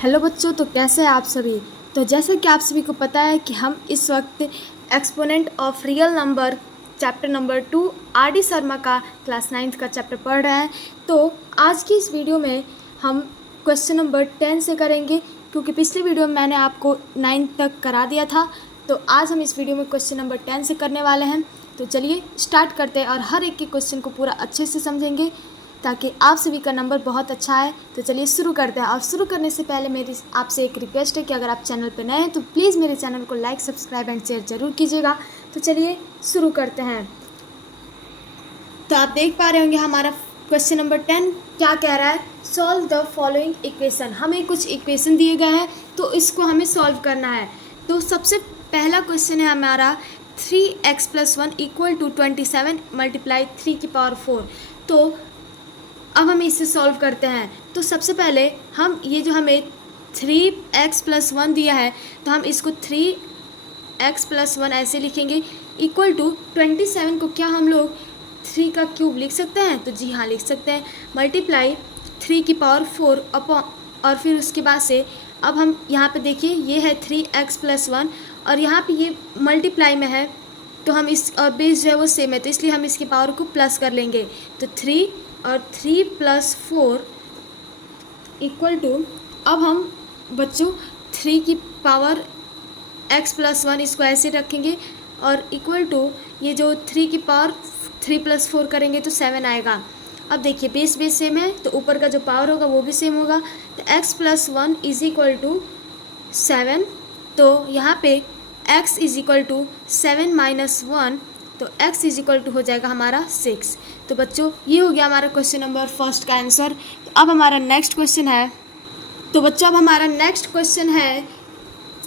Hello बच्चों, तो कैसे हैं आप सभी। तो जैसे कि आप सभी को पता है कि हम इस वक्त exponent of real number chapter number 2 RD. Sharma का क्लास 9th का चैप्टर पढ़ रहे हैं। तो आज की इस वीडियो में हम क्वेश्चन नंबर 10 से करेंगे, क्योंकि पिछली वीडियो में मैंने आपको 9th तक करा दिया था। तो आज हम इस वीडियो में क्वेश्चन नंबर 10 से करने वाले हैं। तो चलिए स्टार्ट करते हैं और हर एक के क्वेश्चन को पूरा अच्छे से समझेंगे ताकि आप सभी का नंबर बहुत अच्छा आए। तो चलिए शुरू करते हैं। और शुरू करने से पहले मेरी आपसे एक रिक्वेस्ट है कि अगर आप चैनल पर नए हैं तो प्लीज़ मेरे चैनल को लाइक, सब्सक्राइब एंड शेयर जरूर कीजिएगा। तो चलिए शुरू करते हैं। तो आप देख पा रहे होंगे हमारा क्वेश्चन नंबर 10 क्या कह रहा है। Solve the following equation. हमें कुछ इक्वेशन दिए गए हैं तो इसको हमें सॉल्व करना है। तो सबसे पहला क्वेश्चन है हमारा 3x + 1 = 27 × 3⁴। तो अब हम इसे सॉल्व करते हैं। तो सबसे पहले हम ये जो हमें 3x + 1 दिया है तो हम इसको 3x + 1 ऐसे लिखेंगे इक्वल टू 27 को क्या हम लोग 3 का क्यूब लिख सकते हैं। तो जी हाँ, लिख सकते हैं। मल्टीप्लाई 3⁴ अपॉन और फिर उसके बाद से अब हम यहाँ पे देखिए ये है 3x + 1 और यहाँ पे ये मल्टीप्लाई में है तो हम इस और बेस जो है वो सेम है तो इसलिए हम इसके पावर को प्लस कर लेंगे। तो 3 और 3 + 4 इक्वल टू, अब हम बच्चों 3 की पावर x + 1 इसको ऐसे रखेंगे और इक्वल टू ये जो 3 की पावर 3 + 4 करेंगे तो 7 आएगा। अब देखिए बेस सेम है तो ऊपर का जो पावर होगा वो भी सेम होगा। तो x + 1 = 7। तो यहाँ पे x = 7 - 1 तो x हो जाएगा हमारा 6। तो बच्चों ये हो गया हमारा क्वेश्चन नंबर फर्स्ट का आंसर। तो अब हमारा नेक्स्ट क्वेश्चन है। तो बच्चों अब हमारा नेक्स्ट क्वेश्चन है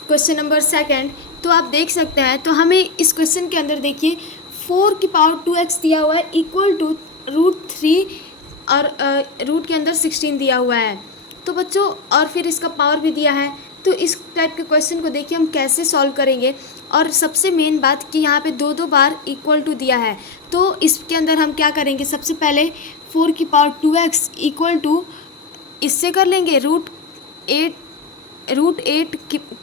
क्वेश्चन नंबर सेकंड। तो आप देख सकते हैं तो हमें इस क्वेश्चन के अंदर देखिए 4 की पावर 2x दिया हुआ है इक्वल टू √3 और रूट के अंदर 16 दिया हुआ है। तो बच्चों और फिर इसका पावर भी दिया है। तो इस टाइप के क्वेश्चन को देखिए हम कैसे सॉल्व करेंगे। और सबसे मेन बात कि यहाँ पे 2 बार इक्वल टू दिया है तो इसके अंदर हम क्या करेंगे, सबसे पहले 4 की पावर 2x इक्वल टू इससे कर लेंगे √8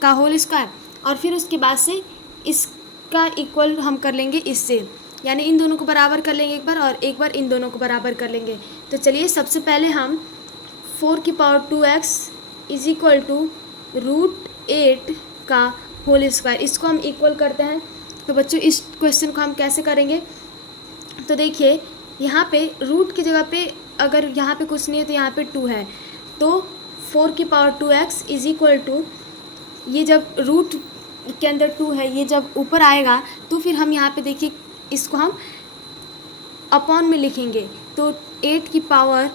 का होल स्क्वायर और फिर उसके बाद से इसका इक्वल हम कर लेंगे इससे, यानी इन दोनों को बराबर कर लेंगे एक बार और एक बार इन दोनों को बराबर कर लेंगे। तो चलिए सबसे पहले हम 4 की पावर 2x = √8 का होल स्क्वायर इसको हम इक्वल करते हैं। तो बच्चों इस क्वेश्चन को हम कैसे करेंगे, तो देखिए यहाँ पे रूट की जगह पे अगर यहाँ पे कुछ नहीं है तो यहाँ पे 2 है। तो 4 की पावर 2x = ये जब रूट के अंदर 2 है ये जब ऊपर आएगा तो फिर हम यहाँ पे देखिए इसको हम अपॉन में लिखेंगे। तो 8 की पावर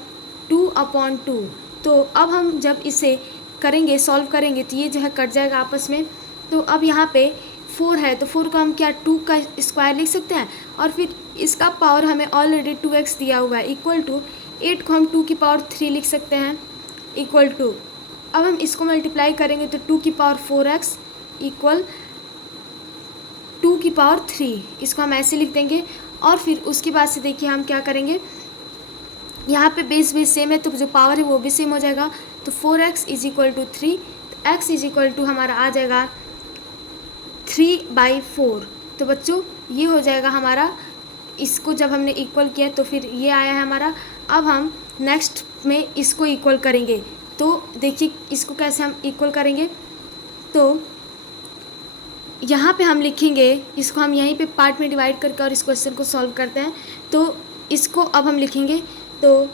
2/2। तो अब हम जब इसे करेंगे सॉल्व करेंगे तो ये जो है कट जाएगा आपस में। तो अब यहाँ पे 4 है तो 4 को हम क्या 2 का स्क्वायर लिख सकते हैं और फिर इसका पावर हमें ऑलरेडी 2x दिया हुआ है इक्वल टू 8 को हम 2 की पावर 3 लिख सकते हैं इक्वल टू, अब हम इसको मल्टीप्लाई करेंगे तो 2 की पावर 4x इक्वल 2 की पावर 3 इसको हम ऐसे लिख देंगे। और फिर उसके बाद से देखिए हम क्या करेंगे, यहाँ पे बेस सेम है तो जो पावर है वो भी सेम हो जाएगा। तो 4x = 3 तो x = हमारा आ जाएगा 3/4। तो बच्चों ये हो जाएगा हमारा, इसको जब हमने इक्वल किया तो फिर ये आया है हमारा। अब हम नेक्स्ट में इसको इक्वल करेंगे। तो देखिए इसको कैसे हम इक्वल करेंगे, तो यहाँ पे हम लिखेंगे इसको, हम यहीं पे पार्ट में डिवाइड करके और इस क्वेश्चन को सॉल्व करते हैं। तो इसको अब हम लिखेंगे तो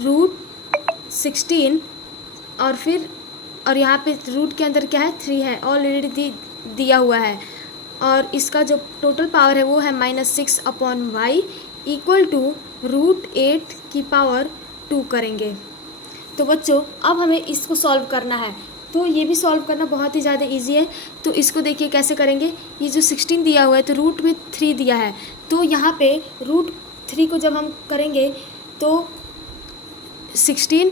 √16 और फिर और यहाँ पे रूट के अंदर क्या है 3 है ऑलरेडी दिया हुआ है और इसका जो टोटल पावर है वो है -6/y इक्वल टू √8 की पावर 2 करेंगे। तो बच्चों अब हमें इसको सॉल्व करना है। तो ये भी सॉल्व करना बहुत ही ज़्यादा इजी है। तो इसको देखिए कैसे करेंगे, ये जो 16 दिया हुआ है तो रूट में 3 दिया है तो यहाँ पे √3 को जब हम करेंगे तो 16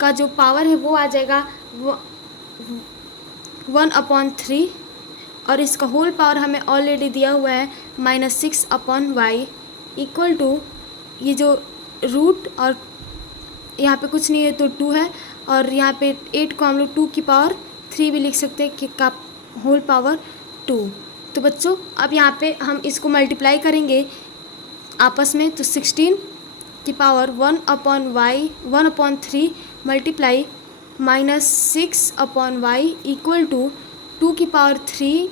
का जो पावर है वो आ जाएगा 1/3 और इसका होल पावर हमें ऑलरेडी दिया हुआ है -6/y इक्वल टू ये जो रूट और यहाँ पे कुछ नहीं है तो 2 है और यहाँ पे 8 को हम लोग 2 की पावर 3 भी लिख सकते हैं कि का होल पावर 2। तो बच्चों अब यहाँ पे हम इसको मल्टीप्लाई करेंगे आपस में, तो 16 की power 1/3 multiply -6/y equal to 2 की पावर 3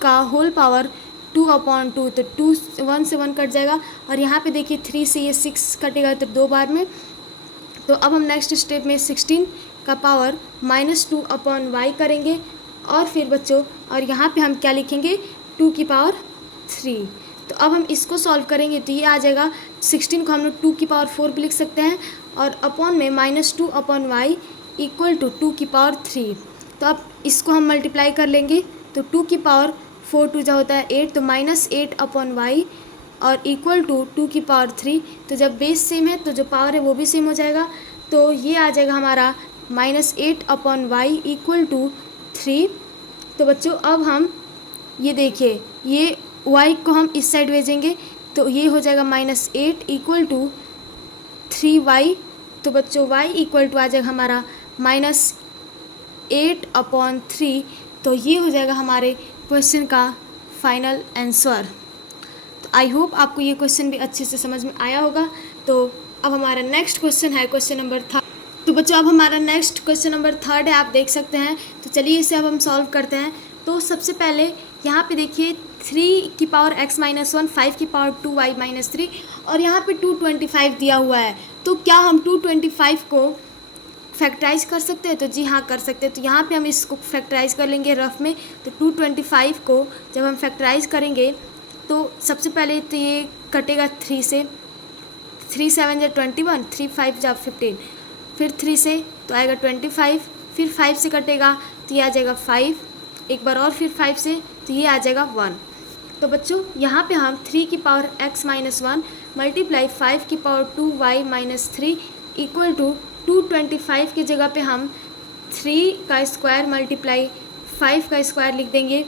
का होल पावर 2/2। तो 2 1 से 1 कट जाएगा और यहाँ पे देखिए 3 से ये 6 कटेगा तो 2 बार में। तो अब हम नेक्स्ट स्टेप में 16 का पावर -2/y करेंगे और फिर बच्चों और यहाँ पे हम क्या लिखेंगे 2 की पावर 3। तो अब हम इसको सॉल्व करेंगे तो ये आ जाएगा 16 को हम लोग 2 की पावर 4 भी लिख सकते हैं और अपॉन में -2/y इक्वल टू 2 की पावर 3। तो अब इसको हम मल्टीप्लाई कर लेंगे तो 2 की पावर 4 2 जा होता है 8, तो -8/y और इक्वल टू 2 की पावर 3। तो जब बेस सेम है तो जो पावर है वो भी सेम हो जाएगा। तो ये आ जाएगा हमारा -8/y इक्वल टू 3। तो बच्चों अब हम ये देखिए ये y को हम इस साइड भेजेंगे तो ये हो जाएगा -8 इक्वल टू 3y। तो बच्चों y इक्वल टू आ जाएगा हमारा -8/3। तो ये हो जाएगा हमारे क्वेश्चन का फाइनल आंसर। तो आई होप आपको ये क्वेश्चन भी अच्छे से समझ में आया होगा। तो अब हमारा नेक्स्ट क्वेश्चन है क्वेश्चन नंबर 3। तो बच्चों अब हमारा नेक्स्ट क्वेश्चन नंबर 3 है, आप देख सकते हैं। तो चलिए इसे अब हम सॉल्व करते हैं। तो सबसे पहले यहाँ पे देखिए 3 की पावर x - 1, 5 की पावर 2y - 3 और यहाँ पे 225 दिया हुआ है। तो क्या हम 225 को फैक्टराइज कर सकते हैं? तो जी हाँ कर सकते हैं। तो यहाँ पे हम इसको फैक्टराइज कर लेंगे रफ में। तो 225 को जब हम फैक्टराइज करेंगे तो सबसे पहले तो ये कटेगा 3 से, 3 7 जा 21, 3 5 जा 15, फिर 3 से तो आएगा 25, फिर 5 से कटेगा तो ये आ जाएगा 5, एक बार और फिर 5 से तो ये आ जाएगा 1। तो बच्चों यहाँ पे हम 3 की पावर x - 1 मल्टीप्लाई 5 की पावर 2y - 3 इक्वल टू 225 की जगह पे हम 3 का स्क्वायर मल्टीप्लाई 5 का स्क्वायर लिख देंगे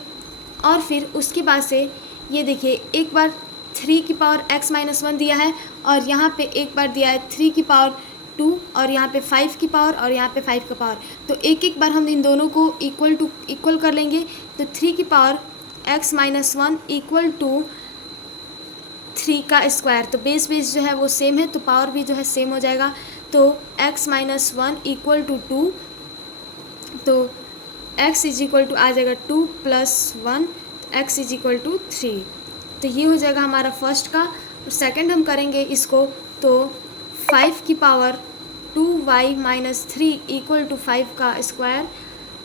और फिर उसके बाद से ये देखिए एक बार 3 की पावर x - 1 दिया है और यहाँ पे एक बार दिया है 3 की पावर 2 और यहाँ पे 5 की पावर और यहाँ पे 5 का पावर। तो एक एक बार हम इन दोनों को इक्वल कर लेंगे। तो 3 की पावर x - 1 इक्वल टू 3 का स्क्वायर। तो बेस जो है वो सेम है तो पावर भी जो है सेम हो जाएगा। तो x - 1 इक्वल टू 2, तो x इज इक्वल टू आ जाएगा 2 + 1, x इज इक्वल टू 3। तो ये हो जाएगा हमारा फर्स्ट का। और सेकंड हम करेंगे इसको तो 5 की पावर 2y - 3 इक्वल टू 5 का स्क्वायर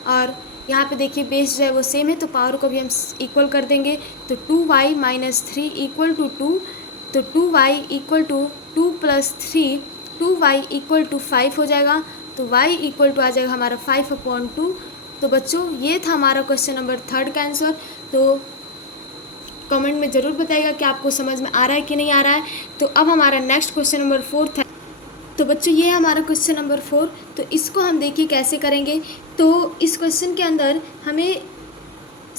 और यहाँ पे देखिए बेस जो है वो सेम है तो पावर को भी हम इक्वल कर देंगे। तो 2y - 3 इक्वल टू 2, तो 2y equal to 2 + 3, 2y equal to 5 हो जाएगा। तो y इक्वल टू आ जाएगा हमारा 5/2। तो बच्चों ये था हमारा क्वेश्चन नंबर 3 का आंसर। तो कमेंट में ज़रूर बताइएगा कि आपको समझ में आ रहा है कि नहीं आ रहा है। तो अब हमारा नेक्स्ट क्वेश्चन नंबर 4 है। तो बच्चों ये है हमारा क्वेश्चन नंबर 4। तो इसको हम देखिए कैसे करेंगे। तो इस क्वेश्चन के अंदर हमें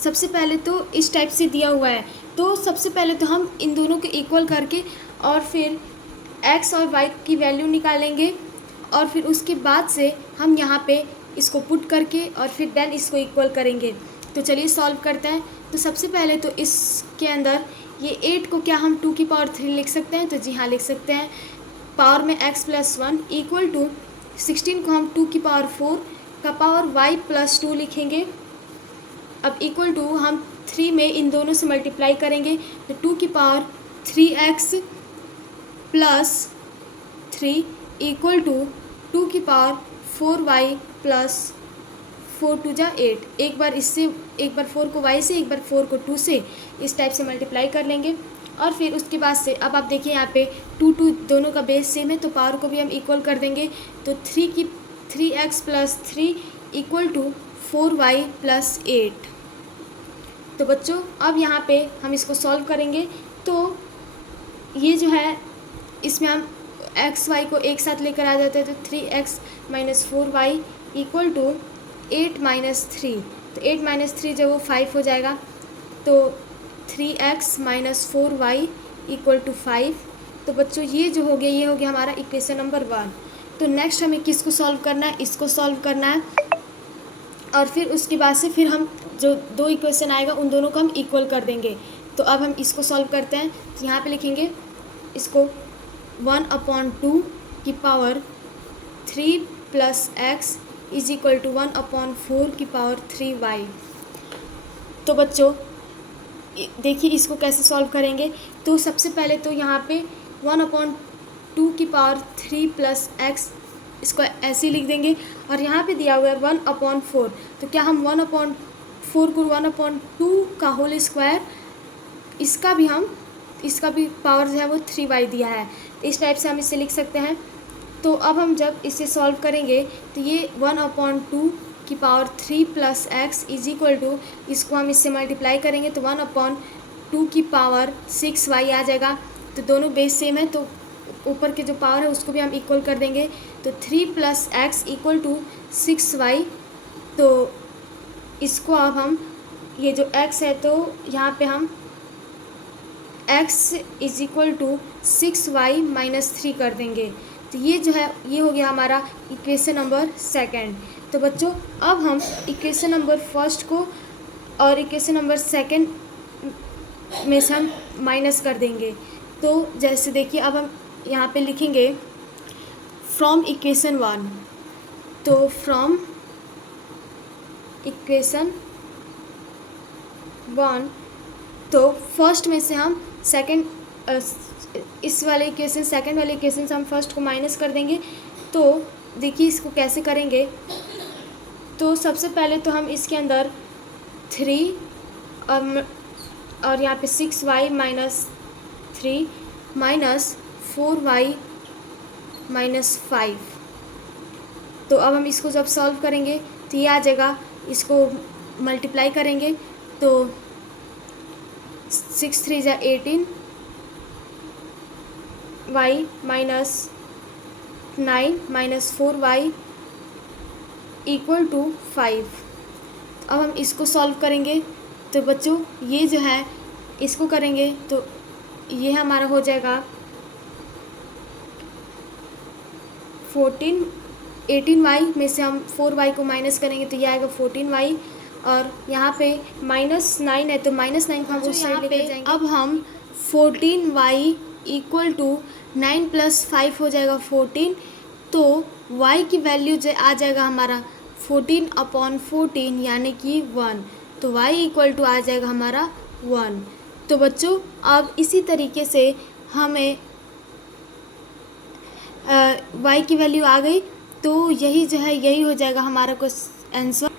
सबसे पहले तो इस टाइप से दिया हुआ है। तो सबसे पहले तो हम इन दोनों को इक्वल करके और फिर x और y की वैल्यू निकालेंगे और फिर उसके बाद से हम यहाँ पे इसको पुट करके और फिर देन इसको इक्वल करेंगे। तो चलिए सॉल्व करते हैं। तो सबसे पहले तो इसके अंदर ये 8 को क्या हम 2 की पावर 3 लिख सकते हैं? तो जी हाँ लिख सकते हैं। पावर में x + 1 इक्वल टू 16 को हम 2 की पावर 4 का पावर y + 2 लिखेंगे। अब इक्वल टू हम 3 में इन दोनों से मल्टीप्लाई करेंगे तो 2 की पावर 3x + 3 इक्वल टू 2 की पावर 4y + 4 2 जा 8। एक बार इससे एक बार 4 को y से एक बार 4 को 2 से इस टाइप से मल्टीप्लाई कर लेंगे और फिर उसके बाद से अब आप देखिए यहाँ पे 2 दोनों का बेस सेम है तो पावर को भी हम इक्वल कर देंगे। तो 3x + 3 इक्वल टू 4y + 8। तो बच्चों अब यहाँ पे हम इसको सॉल्व करेंगे। तो ये जो है इसमें हम x y को एक साथ लेकर आ जाते हैं। तो 3x - 4y इक्वल टू 8 - 3। तो 8 - 3 जब वो 5 हो जाएगा तो 3x - 4y इक्वल टू 5। तो बच्चों ये जो हो गया ये हो गया हमारा इक्वेशन नंबर 1। तो नेक्स्ट हमें किसको सॉल्व करना है, इसको सॉल्व करना है, और फिर उसके बाद से फिर हम जो दो इक्वेशन आएगा उन दोनों को हम इक्वल कर देंगे। तो अब हम इसको सॉल्व करते हैं। तो यहाँ पे लिखेंगे इसको 1/2 की power 3 + x is equal to 1/4 की पावर 3y। तो बच्चों देखिए इसको कैसे सॉल्व करेंगे। तो सबसे पहले तो यहाँ पे 1/2 की पावर 3 + x इसको ऐसे ही लिख देंगे, और यहाँ पे दिया हुआ है 1/4। तो क्या हम 1/4 को 1/2 का होल स्क्वायर, इसका भी पावर जो है वो 3y दिया है, तो इस टाइप से हम इसे लिख सकते हैं। तो अब हम जब इसे सॉल्व करेंगे तो ये 1/2 की power 3 + x is equal to, इसको हम इससे मल्टीप्लाई करेंगे तो 1/2 की पावर 6y आ जाएगा। तो दोनों बेस सेम है, तो ऊपर के जो पावर है उसको भी हम इक्वल कर देंगे। तो 3 + x इक्वल टू 6y। तो इसको अब हम, ये जो x है तो यहाँ पे हम x is equal to 6y - 3 कर देंगे। तो ये जो है ये हो गया हमारा इक्वेशन नंबर सेकंड। तो बच्चों अब हम इक्वेशन नंबर फर्स्ट को और इक्वेशन नंबर सेकंड में से हम माइनस कर देंगे। तो जैसे देखिए अब हम यहाँ पे लिखेंगे फ्रॉम इक्वेशन 1। तो फ्रॉम इक्वेशन 1, तो फर्स्ट में से हम सेकंड, इस वाले इक्वेशन सेकंड वाले इक्वेशन से हम फर्स्ट को माइनस कर देंगे। तो देखिए इसको कैसे करेंगे। तो सबसे पहले तो हम इसके अंदर 3 और यहाँ पे 6y - 3 -4y - 5। तो अब हम इसको जब सॉल्व करेंगे तो ये आ जाएगा, इसको मल्टीप्लाई करेंगे तो 6 3 = 18, y - 9 - 4y = 5। अब हम इसको सॉल्व करेंगे तो बच्चों ये जो है इसको करेंगे तो ये हमारा हो जाएगा 18y में से हम 4y को माइनस करेंगे तो ये आएगा 14y, और यहाँ पे -9 है तो -9 को हम उस साइड लेकर जाएंगे। अब हम 14y = 9 + 5 हो जाएगा 14। तो y की वैल्यू जो आ जाएगा हमारा 14/14 यानी कि 1। तो y = आ जाएगा हमारा 1। तो बच्चों अब इसी तरीके से हमें y की वैल्यू आ गई, तो यही जो है यही हो जाएगा हमारा क्वेश्चन आंसर।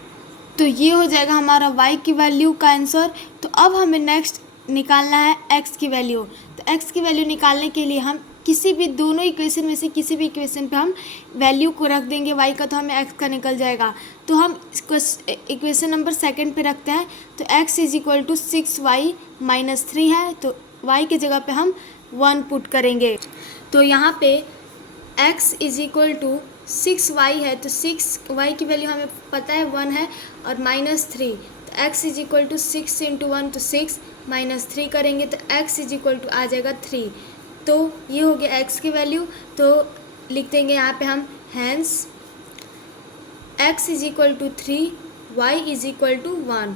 तो ये हो जाएगा हमारा y की वैल्यू का आंसर। तो अब हमें नेक्स्ट निकालना है x की वैल्यू। तो x की वैल्यू निकालने के लिए हम किसी भी दोनों इक्वेशन में से किसी भी इक्वेशन पे हम वैल्यू को रख देंगे y का, तो हमें x का निकल जाएगा। तो हम इक्वेशन नंबर सेकंड पे रखते हैं। तो x = 6y - 3 है, तो y की जगह पे हम 1 पुट करेंगे। तो यहाँ पे x = 6y है, तो 6y की वैल्यू हमें पता है 1 है, और -3। तो x = 6 × 1 तो 6 -3 करेंगे तो x = आ जाएगा 3। तो ये हो गया x की वैल्यू। तो लिख देंगे यहाँ पे हम हैंस x = 3, y = 1।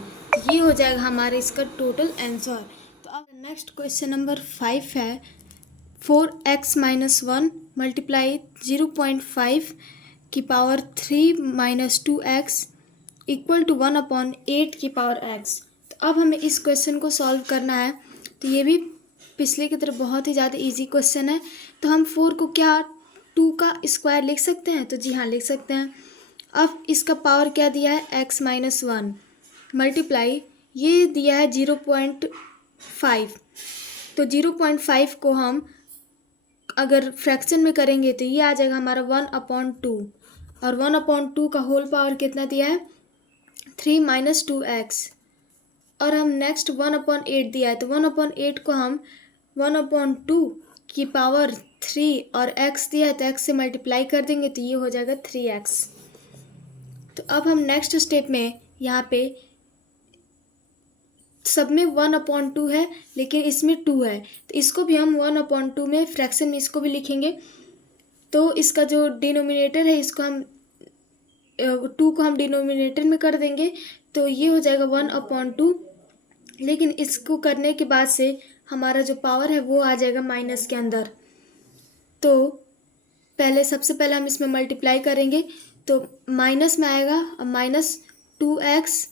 ये हो जाएगा हमारा इसका टोटल आंसर। तो अब नेक्स्ट क्वेश्चन नंबर 5 है 4x - 1 × 0.5 की पावर 3 - 2x = 1/8 की पावर x। तो अब हमें इस क्वेश्चन को सॉल्व करना है। तो ये भी पिछले की तरह बहुत ही ज़्यादा इजी क्वेश्चन है। तो हम 4 को क्या 2 का स्क्वायर लिख सकते हैं? तो जी हाँ लिख सकते हैं। अब इसका पावर क्या दिया है x - 1 मल्टीप्लाई ये दिया है 0.5। तो 0.5 को हम अगर फ्रैक्शन में करेंगे तो ये आ जाएगा हमारा 1/2, और 1/2 का होल पावर कितना दिया है 3 - 2x, और हम नेक्स्ट 1/8 दिया है। तो 1/8 को हम 1/2 की पावर 3 और x दिया है तो x से मल्टीप्लाई कर देंगे तो ये हो जाएगा 3x। तो अब हम नेक्स्ट स्टेप में यहाँ पे सब में 1/2 है लेकिन इसमें 2 है, तो इसको भी हम 1/2 में फ्रैक्शन में इसको भी लिखेंगे। तो इसका जो डिनोमिनेटर है इसको हम 2 को हम डिनोमिनेटर में कर देंगे, तो ये हो जाएगा 1/2। लेकिन इसको करने के बाद से हमारा जो पावर है वो आ जाएगा माइनस के अंदर। तो सबसे पहले हम इसमें मल्टीप्लाई करेंगे, तो माइनस में आएगा। अब माइनस 2x,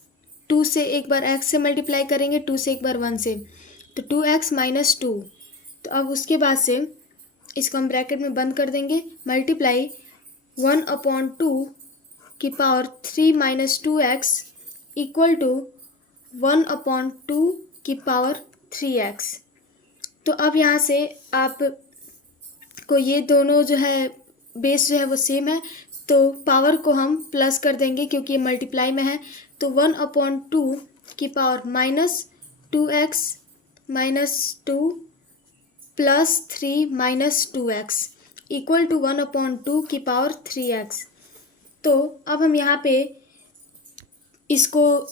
2 से एक बार x से मल्टीप्लाई करेंगे, 2 से एक बार 1 से, तो 2x - 2। तो अब उसके बाद से इसको हम ब्रैकेट में बंद कर देंगे, मल्टीप्लाई 1/2 की पावर 3 - 2x इक्वल टू 1/2 की पावर 3x। तो अब यहाँ से आप को ये दोनों जो है बेस जो है वो सेम है, तो पावर को हम प्लस कर देंगे क्योंकि ये मल्टीप्लाई में है। तो 1/2 की power -2x - 2 plus 3 - 2x equal to 1/2 की पावर 3x। तो अब हम यहाँ पे इसको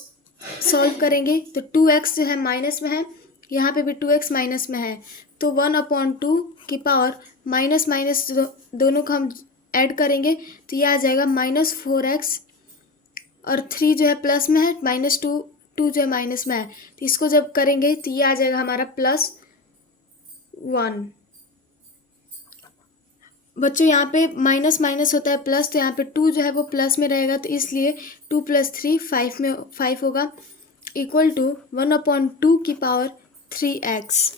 सॉल्व करेंगे, तो 2x जो है माइनस में है, यहाँ पे भी 2x माइनस में है, तो 1/2 की पावर माइनस माइनस दोनों को हम ऐड करेंगे, तो ये आ जाएगा -4x, और 3 जो है प्लस में है, -2 जो है माइनस में है, तो इसको जब करेंगे तो ये आ जाएगा हमारा +1। बच्चों यहाँ पे माइनस माइनस होता है प्लस, तो यहाँ पे 2 जो है वो प्लस में रहेगा, तो इसलिए 2 + 3 5 में 5 होगा, इक्वल टू 1/2 की पावर 3x।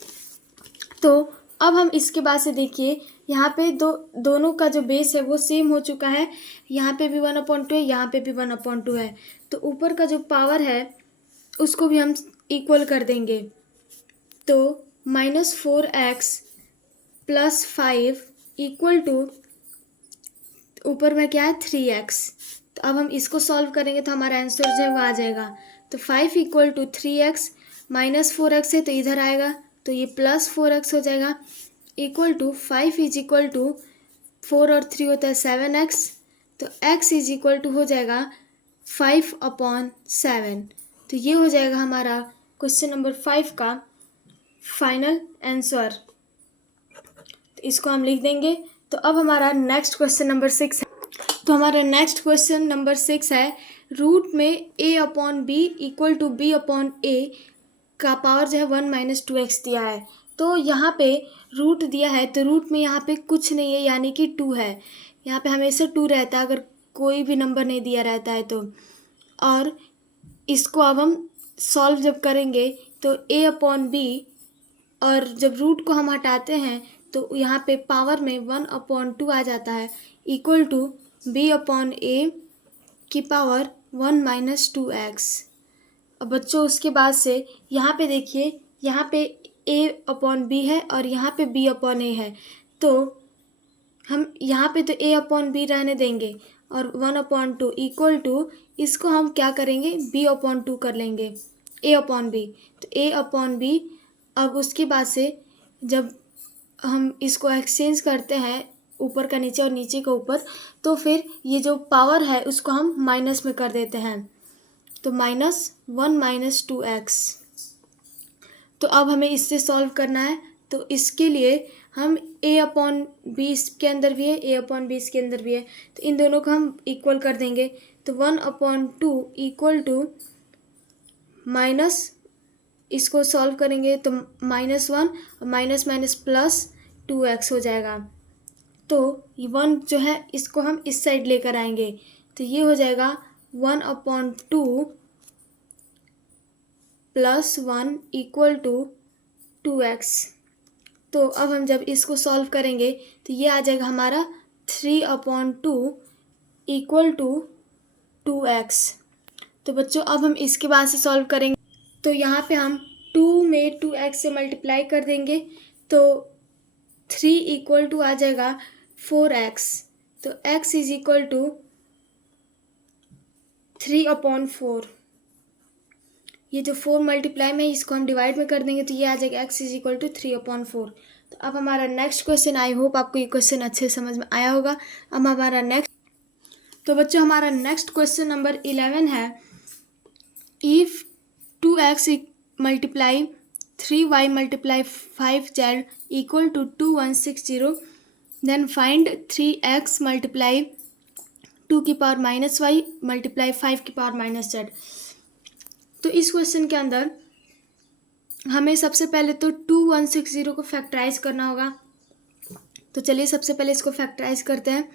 तो अब हम इसके बाद से देखिए यहाँ पे दोनों का जो बेस है वो सेम हो चुका है, यहाँ पे भी 1/2 है, यहाँ पे भी 1/2 है, तो ऊपर का जो पावर है उसको भी हम इक्वल कर देंगे। तो -4x + 5 इक्वल टू ऊपर में क्या है 3x। तो अब हम इसको सॉल्व करेंगे तो हमारा आंसर जो है वो आ जाएगा। तो 5 = 3x, -4x है तो इधर आएगा, तो ये +4x हो जाएगा, इक्वल टू 5 = 4 और 3 होता है 7x, तो x = हो जाएगा 5/7। तो ये हो जाएगा हमारा क्वेश्चन नंबर 5 का फाइनल आंसर। तो इसको हम लिख देंगे। तो अब हमारा नेक्स्ट क्वेश्चन नंबर 6 है। तो हमारा नेक्स्ट क्वेश्चन नंबर 6 है, रूट में a/b = b/a का पावर जो है 1 - 2x दिया है। तो यहाँ पे रूट दिया है, तो रूट में यहाँ पे कुछ नहीं है, यानी कि 2 है। यहाँ पे हमेशा 2 रहता है अगर कोई भी नंबर नहीं दिया रहता है तो। और इसको अब हम सॉल्व जब करेंगे तो a/b, और जब रूट को हम हटाते हैं तो यहाँ पे पावर में 1/2 आ जाता है, इक्वल टू b/a की पावर 1 - 2x। अब बच्चों उसके बाद से यहाँ पे देखिए, यहाँ पे a/b है और यहाँ पे b/a है, तो हम यहाँ पे तो a/b रहने देंगे और 1/2 इक्वल टू इसको हम क्या करेंगे b/2 कर लेंगे, a/b। तो a/b, अब उसके बाद से जब हम इसको एक्सचेंज करते हैं ऊपर का नीचे और नीचे का ऊपर, तो फिर ये जो पावर है उसको हम माइनस में कर देते हैं, तो -1 - 2x। तो अब हमें इससे सॉल्व करना है, तो इसके लिए हम a/b इसके अंदर भी है, a/b इसके अंदर भी है, तो इन दोनों को हम इक्वल कर देंगे। तो 1/2 इक्वल टू माइनस, इसको सॉल्व करेंगे तो -1 और माइनस माइनस +2x हो जाएगा। तो ये 1 जो है इसको हम इस साइड लेकर आएंगे, तो ये हो जाएगा 1/2 + 1 इक्वल टू 2x। तो अब हम जब इसको सॉल्व करेंगे तो ये आ जाएगा हमारा 3/2 इक्वल टू 2x। तो बच्चों अब हम इसके बाद से सॉल्व करेंगे, तो यहाँ पे हम 2 में 2x से मल्टीप्लाई कर देंगे, तो 3 इक्वल टू आ जाएगा 4x। तो x = 3/4। ये जो 4 मल्टीप्लाई में इसको हम डिवाइड में कर देंगे, तो ये आ जाएगा x = 3/4। तो अब हमारा नेक्स्ट क्वेश्चन, आई होप आपको ये क्वेश्चन अच्छे समझ में आया होगा। अब हमारा नेक्स्ट, तो बच्चों हमारा नेक्स्ट क्वेश्चन नंबर 11 है, if 2x × 3y × 5z = 2160, then find 3x multiply 2 की पावर माइनस वाई मल्टीप्लाई 5 की पावर माइनस जेड। तो इस क्वेश्चन के अंदर हमें सबसे पहले तो 2160 को फैक्टराइज करना होगा। तो चलिए सबसे पहले इसको फैक्टराइज करते हैं।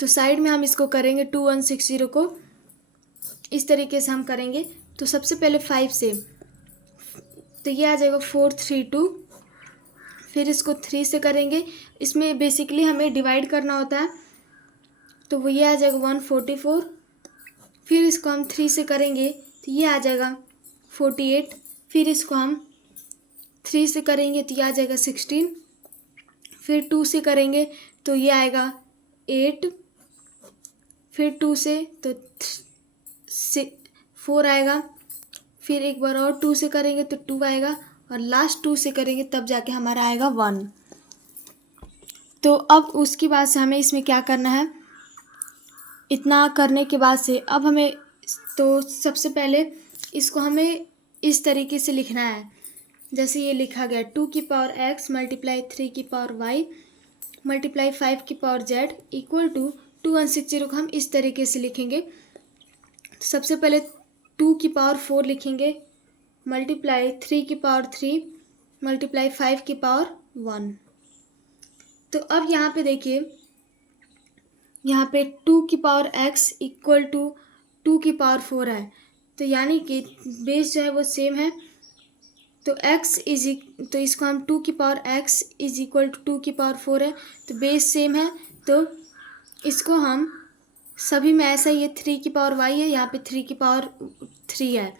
तो साइड में हम इसको करेंगे 2160 को इस तरीके से हम करेंगे। तो सबसे पहले 5 से, तो ये आ जाएगा 432। फिर इसको 3 से करेंगे, इसमें बेसिकली हमें डिवाइड करना होता है, तो वो ये आ जाएगा 144। फिर इसको हम 3 से करेंगे तो ये आ जाएगा 48। फिर इसको हम 3 से करेंगे तो ये आ जाएगा 16। फिर 2 से करेंगे तो ये आएगा 8। फिर 2 से तो 4 आएगा। फिर एक बार और 2 से करेंगे तो 2 आएगा, और लास्ट 2 से करेंगे तब जाके हमारा आएगा 1। तो अब उसके बाद से हमें इसमें क्या करना है, इतना करने के बाद से अब हमें, तो सबसे पहले इसको हमें इस तरीके से लिखना है जैसे ये लिखा गया 2 की पावर x मल्टीप्लाई 3 की पावर y मल्टीप्लाई 5 की पावर z इक्वल टू 2160 को हम इस तरीके से लिखेंगे। तो सबसे पहले 2 की पावर 4 लिखेंगे मल्टीप्लाई 3 की पावर 3 मल्टीप्लाई 5 की पावर 1। तो अब यहाँ पे देखिए, यहाँ पे 2 की पावर x इक्वल टू 2 की पावर 4 है, तो यानी कि बेस जो है वो सेम है। तो तो इसको हम 2 की power x is equal to 2 की पावर 4 है, तो बेस सेम है। तो इसको हम सभी में ऐसा, ये 3 की पावर y है, यहाँ पे 3 की पावर 3 है,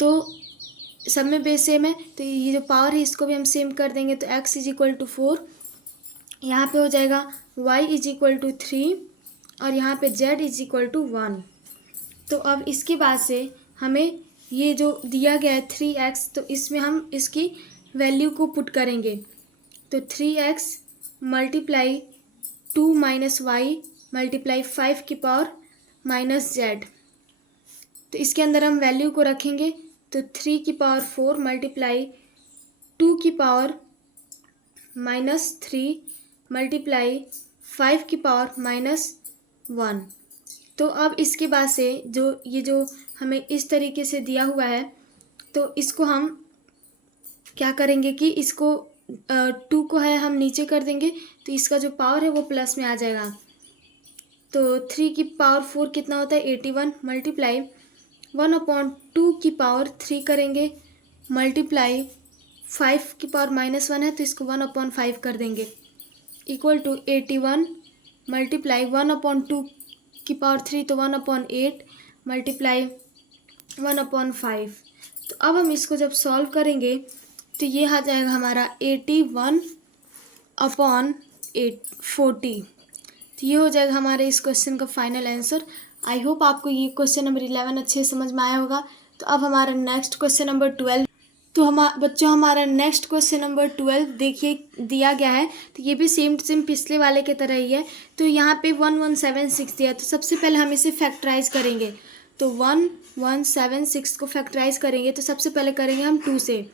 तो सब में बेस सेम है, तो ये जो पावर है इसको भी हम सेम कर देंगे। तो x इज इक्वल टू 4, यहाँ पे हो जाएगा y इज इक्वल टू 3, और यहाँ पे z इज इक्वल टू 1। तो अब इसके बाद से हमें ये जो दिया गया है 3x, तो इसमें हम इसकी वैल्यू को पुट करेंगे। तो 3x multiply 2 minus Y multiply 5 की पावर माइनस जेड, तो इसके अंदर हम वैल्यू को रखेंगे। तो 3 की पावर 4 मल्टीप्लाई 2 की पावर माइनस 3 मल्टीप्लाई 5 की पावर माइनस 1। तो अब इसके बाद से जो हमें इस तरीके से दिया हुआ है, तो इसको हम क्या करेंगे कि इसको 2 को है हम नीचे कर देंगे, तो इसका जो पावर है वो प्लस में आ जाएगा। तो 3 की पावर 4 कितना होता है 81 मल्टीप्लाई 1/2 की पावर 3 करेंगे मल्टीप्लाई 5 की पावर माइनस 1 है, तो इसको 1/5 कर देंगे इक्वल टू 81 मल्टीप्लाई 1/2 की पावर 3 तो 1/8 मल्टीप्लाई 1/5। तो अब हम इसको जब सॉल्व करेंगे तो ये आ जाएगा हमारा 81/40। तो ये हो जाएगा हमारे इस क्वेश्चन का फाइनल आंसर। आई होप आपको ये क्वेश्चन नंबर 11 अच्छे से समझ में आया होगा। तो अब हमारा नेक्स्ट क्वेश्चन नंबर 12, तो बच्चों हमारा नेक्स्ट क्वेश्चन नंबर 12 देखिए दिया गया है। तो ये भी सेम पिछले वाले की तरह ही है। तो यहाँ पे 1176 दिया है, तो सबसे पहले हम इसे फैक्टराइज करेंगे। तो 1176 को फैक्टराइज करेंगे तो सबसे पहले करेंगे हम 2 से,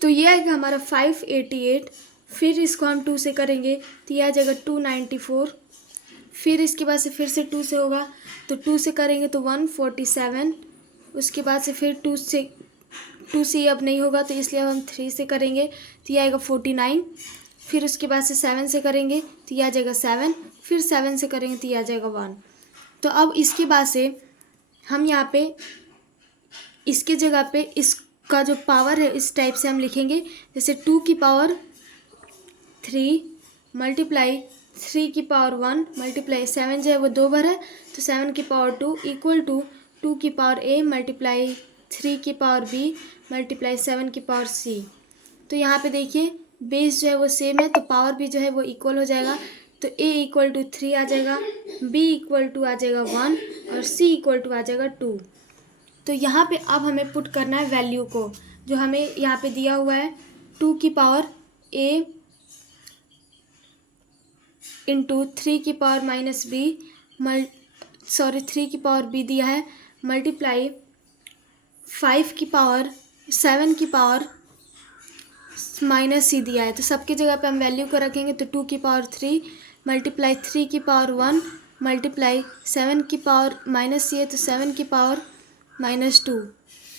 तो ये आएगा हमारा 588। फिर इसको हम 2 से करेंगे तो ये आ जाएगा 294। फिर इसके बाद से फिर से 2 से होगा, तो 2 से करेंगे तो 147। उसके बाद से फिर 2 से ये अब नहीं होगा, तो इसलिए अब हम 3 से करेंगे तो ये आएगा 49। फिर उसके बाद से 7 से करेंगे तो ये आ जाएगा 7। फिर 7 से करेंगे तो ये आ जाएगा 1। तो अब इसके बाद से हम यहाँ पे इसके जगह पे इसका जो पावर है इस टाइप से हम लिखेंगे, जैसे 2 की पावर 3 मल्टीप्लाई 3 की पावर 1 मल्टीप्लाई 7 जो है वो 2 बार है, तो 7 की पावर 2 इक्वल टू 2 की पावर a मल्टीप्लाई 3 की पावर b मल्टीप्लाई 7 की पावर c। तो यहाँ पे देखिए बेस जो है वो सेम है, तो पावर भी जो है वो इक्वल हो जाएगा। तो a इक्वल टू 3 आ जाएगा, b इक्वल टू आ जाएगा 1 और c इक्वल टू आ जाएगा 2। तो यहाँ पे अब हमें पुट करना है वैल्यू को, जो हमें यहाँ पे दिया हुआ है 2 की पावर a इंटू 3 की पावर माइनस b 3 की पावर b दिया है मल्टीप्लाई 5 की पावर 7 की पावर माइनस सी दिया है, तो सबकी जगह पे हम वैल्यू को रखेंगे। तो 2 की पावर 3 मल्टीप्लाई 3 की पावर 1 मल्टीप्लाई 7 की पावर माइनस सी है तो 7 की पावर -2।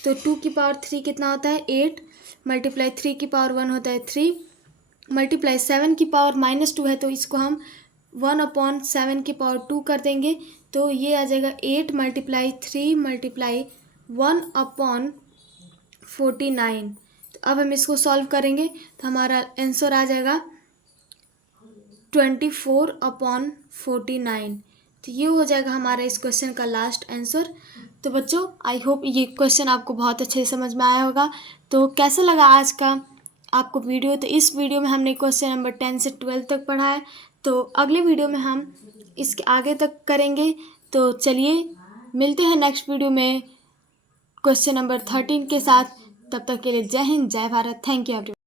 तो 2 की पावर 3 कितना होता है 8 मल्टीप्लाई 3 की पावर 1 होता है 3 मल्टीप्लाई 7 की पावर -2 है तो इसको हम 1/7 की पावर 2 कर देंगे। तो ये आ जाएगा 8 मल्टीप्लाई 3 मल्टीप्लाई 1/49। तो अब हम इसको सॉल्व करेंगे तो हमारा आंसर आ जाएगा 24/49। तो ये हो जाएगा हमारा इस क्वेश्चन का लास्ट आंसर। तो बच्चों आई होप ये क्वेश्चन आपको बहुत अच्छे से समझ में आया होगा। तो कैसा लगा आज का आपको वीडियो? तो इस वीडियो में हमने क्वेश्चन नंबर 10 से 12 तक पढ़ा है। तो अगले वीडियो में हम इसके आगे तक करेंगे। तो चलिए मिलते हैं नेक्स्ट वीडियो में क्वेश्चन नंबर 13 के साथ। तब तक के लिए जय हिंद, जय भारत। Thank you everyone.